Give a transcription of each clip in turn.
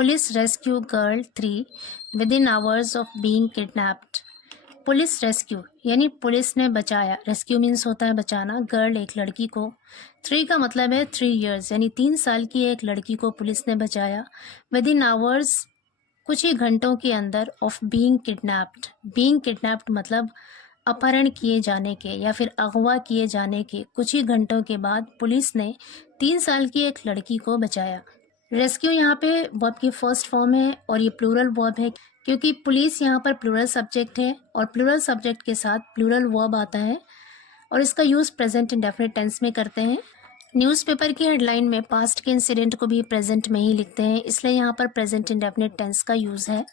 Police rescue girl 3 with in hours of being kidnapped. Police rescue यानी police ने बचाया, rescue means होता है बचाना, गर्ल एक लड़की को, 3 का मतलब है 3 years यानी 3 साल की एक लड़की को पुलिस ने बचाया, विद इन आवर्स कुछ ही घंटों के अंदर, of being kidnapped. Being kidnapped मतलब अपहरण किए जाने के या फिर अगवा किए जाने के कुछ ही घंटों के बाद पुलिस ने 3 साल की एक लड़की को बचाया। रेस्क्यू यहाँ पे वर्ब की फर्स्ट फॉर्म है और ये प्लूरल वर्ब है क्योंकि पुलिस यहाँ पर प्लूरल सब्जेक्ट है और प्लूरल सब्जेक्ट के साथ प्लूरल वर्ब आता है और इसका यूज़ प्रेजेंट इंडेफिनिट टेंस में करते हैं। न्यूज़पेपर की हेडलाइन में पास्ट के इंसिडेंट को भी प्रेजेंट में ही लिखते हैं, इसलिए यहाँ पर प्रेजेंट इंडेफिनिट टेंस का यूज़ है।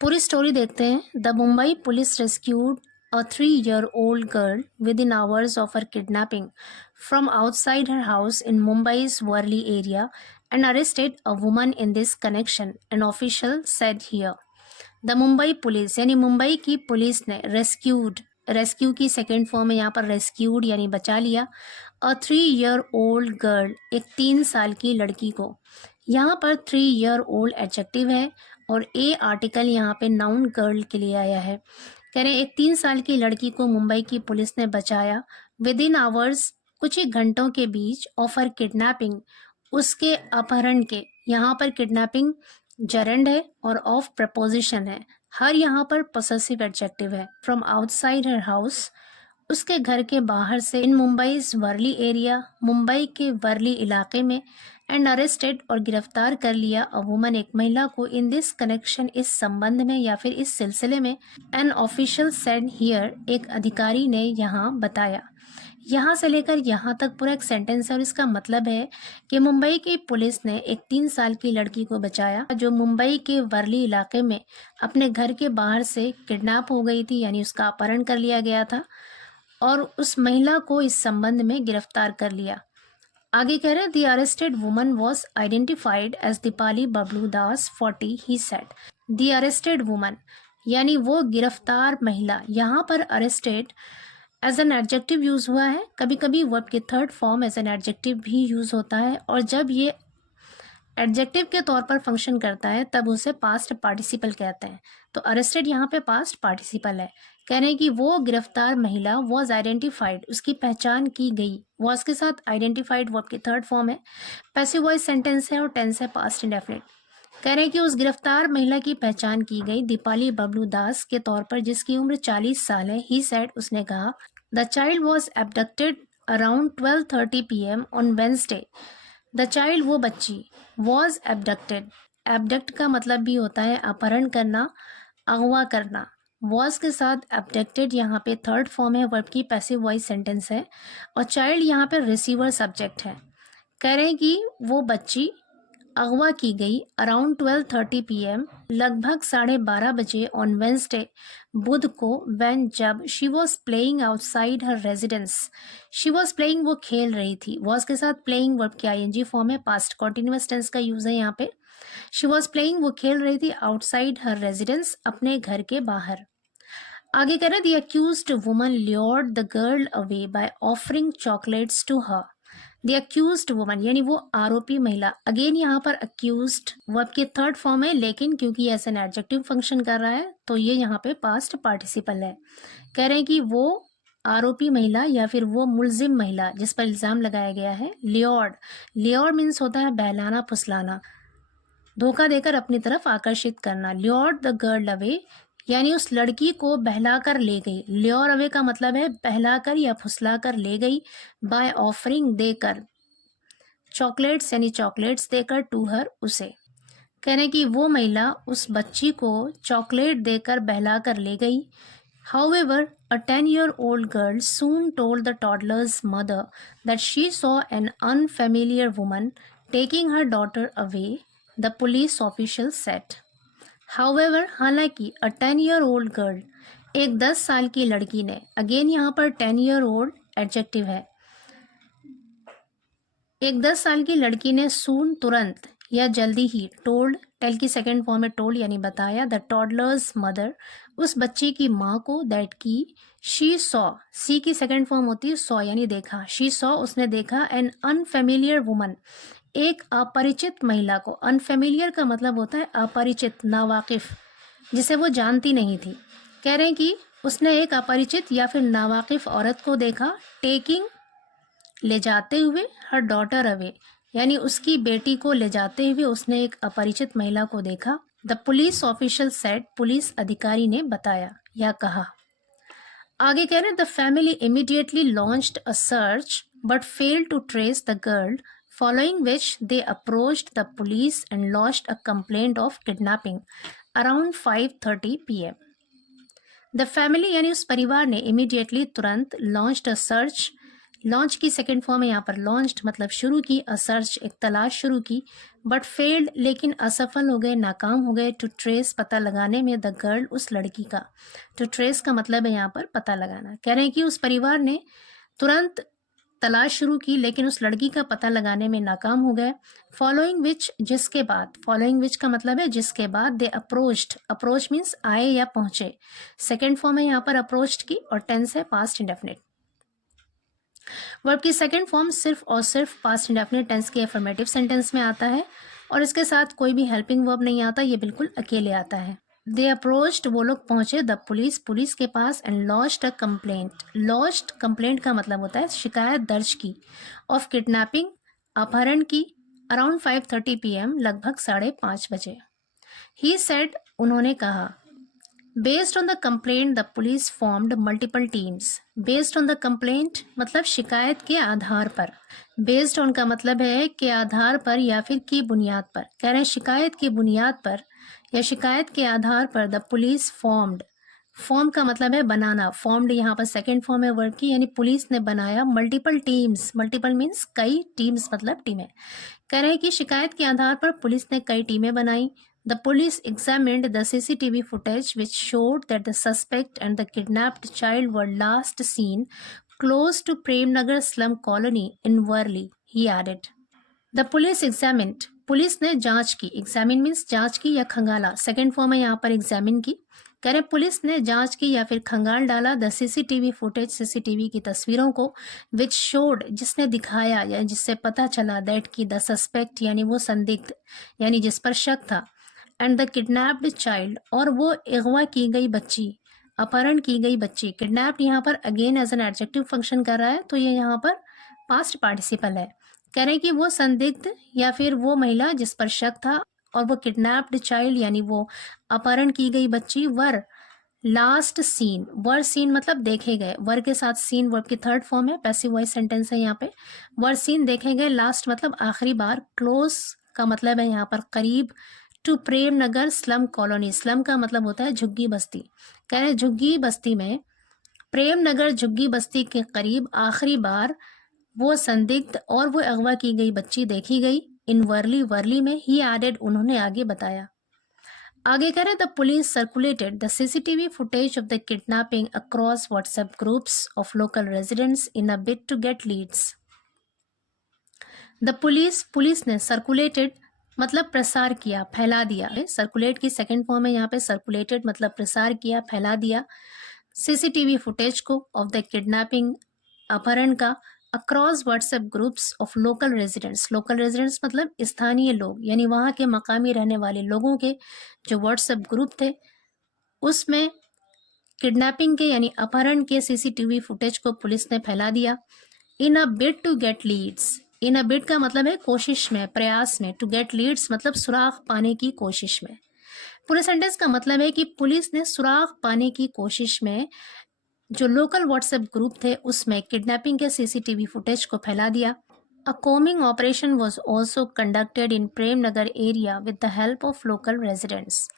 पूरी स्टोरी देखते हैं। The Mumbai police rescued a 3-year-old girl within hours of her kidnapping from outside her house in Mumbai's Worli area and arrested a woman in this connection, an official said here. The Mumbai police यानी मुंबई की police ने rescue की second form है यहाँ पर rescued यानी बचा लिया, अ 3-year-old गर्ल एक 3 साल की लड़की को। यहाँ पर 3-year-old एडजेक्टिव है और ए आर्टिकल यहाँ पे नाउन गर्ल के लिए आया है। कह रहे एक 3 साल की लड़की को मुंबई की पुलिस ने बचाया, विद इन आवर्स कुछ ही घंटों के बीच, ऑफ हर किडनैपिंग उसके अपहरण के। यहाँ पर किडनैपिंग जरंड है और ऑफ प्रपोजिशन है, हर यहाँ पर पोसेसिव एडजेक्टिव है। फ्रॉम आउटसाइड हर हाउस उसके घर के बाहर से, इन मुंबईज वर्ली एरिया मुंबई के वर्ली इलाके में, एंड अरेस्टेड और गिरफ्तार कर लिया अ वुमन एक महिला को, इन दिस कनेक्शन इस संबंध में या फिर इस सिलसिले में, एन ऑफिशियल सेड हियर एक अधिकारी ने यहाँ बताया। यहाँ से लेकर यहाँ तक पूरा एक सेंटेंस है और इसका मतलब है कि मुंबई की पुलिस ने एक 3 साल की लड़की को बचाया जो मुंबई के वर्ली इलाके में अपने घर के बाहर से किडनैप हो गई थी, यानी उसका अपहरण कर लिया गया था और उस महिला को इस संबंध में गिरफ्तार कर लिया। आगे कह रहे the arrested woman was identified as Deepali Bablu Das 40 he said. The arrested woman यानी वो गिरफ्तार महिला, यहाँ पर arrested as an adjective use हुआ है, कभी कभी वर्ब के third form as an adjective भी यूज होता है और जब ये एडजेक्टिव के तौर पर फंक्शन करता है तब उसे पास्ट पार्टिसिपल कहते हैं। तो अरेस्टेड यहाँ पे पास्ट पार्टिसिपल है। कह रहे हैं कि वो गिरफ्तार महिला वॉज आइडेंटिफाइड उसकी पहचान की गई, वॉज के साथ आइडेंटिफाइड वर्ब की थर्ड फॉर्म है, पैसिव वॉइस सेंटेंस है और टेंस है पास्ट इंडेफिनिट। कह रहे हैं कि उस गिरफ्तार महिला की पहचान की गई दीपाली बबलू दास के तौर पर जिसकी उम्र 40 साल है। ही सेड उसने कहा, the child was abducted around 12:30 PM on Wednesday. The child वो बच्ची, वॉज एबडक्टेड, एबडक्ट का मतलब भी होता है अपहरण करना, अगवा करना। वॉज के साथ एबडक्टेड यहाँ पे थर्ड फॉर्म है, वर्ब की पैसिव वॉइस सेंटेंस है और चाइल्ड यहाँ पे रिसीवर सब्जेक्ट है। कह रहे हैं कि वो बच्ची अगवा की गई अराउंड 12:30 PM लगभग 12:30 बजे ऑन वेंसडे बुध को, व्हेन जब, she was playing outside her residence. She was playing वो खेल रही थी, वॉज के साथ प्लेइंग वर्ब की आईएनजी फॉर्म है, पास्ट कॉन्टिन्यूअस टेंस का यूज है यहाँ पे। शी वॉज प्लेइंग वो खेल रही थी आउटसाइड हर रेजिडेंस अपने घर के बाहर। आगे कह रहे the accused woman lured the girl away by offering chocolates to her. The accused woman यानी वो आरोपी महिला, अगेन यहाँ पर अक्यूज्ड वर्ब के थर्ड फॉर्म है लेकिन क्योंकि ऐसा एडजेक्टिव फंक्शन कर रहा है तो ये यहाँ पे पास्ट पार्टिसिपल है। कह रहे हैं कि वो आरोपी महिला या फिर वो मुलजिम महिला जिस पर इल्जाम लगाया गया है, लियोर्ड मीन्स होता है बहलाना फुसलाना, धोखा देकर अपनी तरफ आकर्षित करना। ल्योर्ड द गर्ल अवे यानी उस लड़की को बहलाकर ले गई। ल्योर अवे का मतलब है बहलाकर या फुसलाकर ले गई, बाय ऑफरिंग देकर, चॉकलेट्स यानी चॉकलेट्स देकर, टू हर उसे। कहने कि वो महिला उस बच्ची को चॉकलेट देकर बहलाकर ले गई। However, a 10-year-old girl soon told the toddler's mother that she saw an unfamiliar woman taking her daughter away, the police official said. However, हालांकि a 10-year-old girl एक 10 साल की लड़की ने, अगेन यहाँ पर 10-year-old एडजेक्टिव है, एक 10 साल की लड़की ने सून तुरंत या जल्दी ही, टोल्ड टेल की सेकेंड फॉर्म में टोल्ड यानी बताया, द टॉडलर्स मदर उस बच्चे की माँ को, दैट की, शी सॉ सी की सेकेंड फॉर्म होती है सॉ यानी देखा, शी सॉ उसने देखा, एन अनफेमिलियर वुमन एक अपरिचित महिला को, अनफेमिलियर का मतलब होता है अपरिचित, नावाकिफ, जिसे वो जानती नहीं थी। कह रहे हैं कि उसने एक अपरिचित या फिर नावाकिफ औरत को देखा, टेकिंग, ले जाते हुए, हर डॉटर अवे, यानी उसकी बेटी को ले जाते हुए उसने एक अपरिचित महिला को देखा। The police official said, police अधिकारी ने बताया या कहा। आगे कह रहे हैं the family immediately launched a search but failed to trace the girl, following which they approached the police and launched a complaint of kidnapping around 5:30 PM। The family यानी उस परिवार ने इमीडिएटली, तुरंत, लॉन्च्ड अ सर्च, लॉन्च की second form है यहाँ पर launched मतलब शुरू की, अ सर्च एक तलाश शुरू की, बट फेल्ड लेकिन असफल हो गए, नाकाम हो गए, टू ट्रेस पता लगाने में, द गर्ल उस लड़की का। टू ट्रेस का मतलब है यहाँ पर पता लगाना। कह रहे हैं कि उस परिवार ने तुरंत तलाश शुरू की लेकिन उस लड़की का पता लगाने में नाकाम हो गए। फॉलोइंग विच, जिसके बाद, फॉलोइंग विच का मतलब है जिसके बाद, दे अप्रोच्ड, अप्रोच मीन्स आए या पहुंचे, सेकेंड फॉर्म है यहाँ पर अप्रोच्ड की, और टेंस है पास्ट इंडेफिनिट। वर्ब की सेकेंड फॉर्म सिर्फ और सिर्फ पास्ट इंडेफिनिट टेंस के अफर्मेटिव सेंटेंस में आता है और इसके साथ कोई भी हेल्पिंग वर्ब नहीं आता, ये बिल्कुल अकेले आता है। दे अप्रोच्ड, वो लोग पहुंचे, द पुलिस, पुलिस के पास, and launched a complaint. Launched complaint का मतलब होता है शिकायत दर्ज की, ऑफ किडनैपिंग, अपहरण की, अराउंड 5:30 PM, लगभग 5:30 बजे। ही सेड, उन्होंने कहा। Based on the complaint the police formed multiple teams. Based on the complaint मतलब शिकायत के आधार पर, बेस्ड ऑन का मतलब है के आधार पर या फिर की बुनियाद पर। कह रहे हैं शिकायत की बुनियाद पर या शिकायत के आधार पर द पुलिस फॉर्म्ड, फॉर्म का मतलब है बनाना, फॉर्म्ड यहाँ पर सेकेंड फॉर्म है वर्ड की, यानी पुलिस ने बनाया मल्टीपल टीम्स, मल्टीपल मीन्स कई, टीम्स मतलब टीमें। कह रहे हैं कि शिकायत के आधार पर पुलिस ने कई टीमें बनाई। The police examined the CCTV footage which showed that the suspect and the kidnapped child were last seen close to Prem Nagar slum colony in Worli, he added. The police examined, police ने जांच की, examine means जांच की या खंगाला, second form है यहाँ पर examine की। कह रहे पुलिस ने जांच की या फिर खंगाल डाला द सीसीटीवी फुटेज, सीसीटीवी की तस्वीरों को, विच शोड, जिसने दिखाया या जिससे पता चला, दैट की द सस्पेक्ट यानी वो संदिग्ध यानी जिस पर शक था, एंड द किडनैप्ड चाइल्ड, और वो अगवा की गई बच्ची, अपहरण की गई बच्ची। किडनैप्ड यहाँ पर again as an adjective function कर रहा है, तो ये यहाँ पर पास्ट पार्टिसिपल है। कह रहे हैं कि वो संदिग्ध या फिर वो महिला जिस पर शक था, और वो किडनैप्ड चाइल्ड यानी वो अपहरण की गई बच्ची, वर लास्ट सीन, वर सीन मतलब देखे गए, वर के साथ सीन वर्ब की थर्ड फॉर्म है, पैसिव वॉइस सेंटेंस है यहाँ पे। वर सीन देखे गए, लास्ट मतलब आखिरी बार, क्लोज का मतलब है यहाँ पर करीब, to Prem Nagar slum colony, slum का मतलब होता है झुग्गी बस्ती। कह रहे झुग्गी बस्ती में, प्रेम नगर झुग्गी बस्ती के करीब आखिरी बार वो संदिग्ध और वो अगवा की गई बच्ची देखी गई, इन वर्ली, वर्ली में। ही एडेड, उन्होंने आगे बताया। आगे कह रहे the police circulated the CCTV footage of the kidnapping across WhatsApp groups of local residents in a bid to get leads. The police, police ने, सर्कुलेटेड मतलब प्रसार किया, फैला दिया है, सर्कुलेट की सेकेंड फॉर्म है यहाँ पे, सर्कुलेटेड मतलब प्रसार किया, फैला दिया, सीसीटीवी फुटेज को, ऑफ द किडनैपिंग अपहरण का, across WhatsApp groups of local residents, local residents मतलब स्थानीय लोग यानी वहाँ के मकामी रहने वाले लोगों के जो व्हाट्सएप ग्रुप थे, उसमें किडनैपिंग के यानी अपहरण के सीसीटीवी फुटेज को पुलिस ने फैला दिया। In a bid to get leads, in a bid का मतलब है कोशिश में, प्रयास में, टू गेट लीड्स मतलब सुराग पाने की कोशिश में। पूरे सेंटेंस का मतलब है कि पुलिस ने सुराग पाने की कोशिश में जो लोकल व्हाट्सएप ग्रुप थे उसमें किडनैपिंग के सीसीटीवी फुटेज को फैला दिया। A combing operation was also conducted in Prem Nagar area with the help of local residents.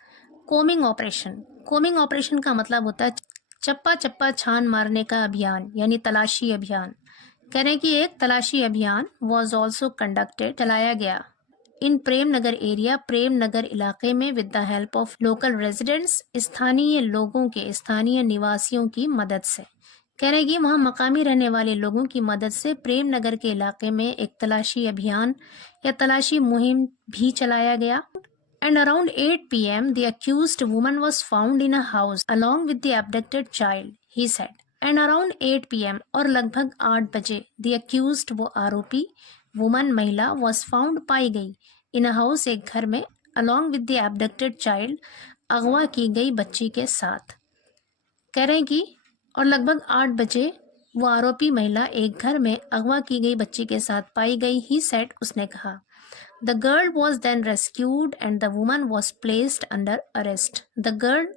Combing operation, combing operation का मतलब होता है चप्पा चप्पा छान मारने का अभियान यानी तलाशी अभियान। कह रहे हैं कि एक तलाशी अभियान वॉज ऑल्सो कंडक्टेड, चलाया गया, इन प्रेम नगर एरिया, प्रेम नगर इलाके में, with the help of local residents, स्थानीय लोगों के, स्थानीय निवासियों की मदद से। कह रहे हैं कि वहाँ मकामी रहने वाले लोगों की मदद से प्रेम नगर के इलाके में एक तलाशी अभियान या तलाशी मुहिम भी चलाया गया। And around 8 PM, the accused woman was found in a house along with the abducted child, he said. And around 8 PM और लगभग 8 बजे, the accused वो आरोपी वुमन महिला वॉज फाउंड पाई गई इन अ हाउस एक घर में अलॉन्ग विद द एब्डक्टेड चाइल्ड अगवा की गई बच्ची के साथ। कह रहे हैं कि और लगभग 8 बजे वो आरोपी महिला एक घर में अगवा की गई बच्ची के साथ पाई गई। ही सेड उसने कहा। The girl was then rescued and the woman was placed under arrest. The girl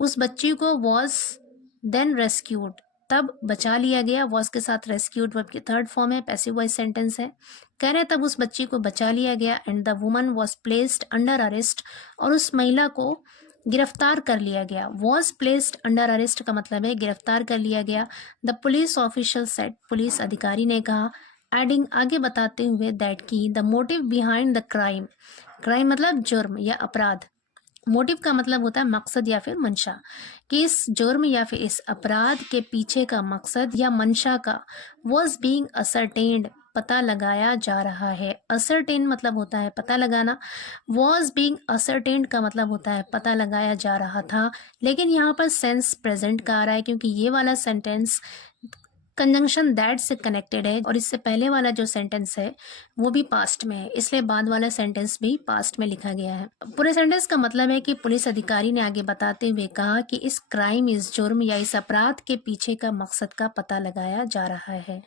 उस बच्ची को वॉज देन रेस्क्यूड तब बचा लिया गया। वॉज के साथ रेस्क्यूड वर्ब की थर्ड फॉर्म है, पैसिव वॉइस सेंटेंस है। कह रहे हैं तब उस बच्ची को बचा लिया गया and the woman was placed under arrest और उस महिला को गिरफ्तार कर लिया गया। वॉज प्लेस्ड अंडर अरेस्ट का मतलब है गिरफ्तार कर लिया गया। The police official said police अधिकारी ने कहा। एडिंग आगे बताते हुए दैट की the motive behind the crime, crime मतलब जुर्म या अपराध, मोटिव का मतलब होता है मकसद या फिर मंशा, कि इस जुर्म या फिर इस अपराध के पीछे का मकसद या मंशा का वॉज बीइंग असरटेन्ड पता लगाया जा रहा है। असरटेन मतलब होता है पता लगाना, वॉज बीइंग असरटेन्ड का मतलब होता है पता लगाया जा रहा था। लेकिन यहाँ पर सेंस प्रेजेंट का आ रहा है क्योंकि ये वाला सेंटेंस कंजंक्शन दैट से कनेक्टेड है और इससे पहले वाला जो सेंटेंस है वो भी पास्ट में है, इसलिए बाद वाला सेंटेंस भी पास्ट में लिखा गया है। पूरे सेंटेंस का मतलब है कि पुलिस अधिकारी ने आगे बताते हुए कहा कि इस क्राइम, इस जुर्म या इस अपराध के पीछे का मकसद का पता लगाया जा रहा है।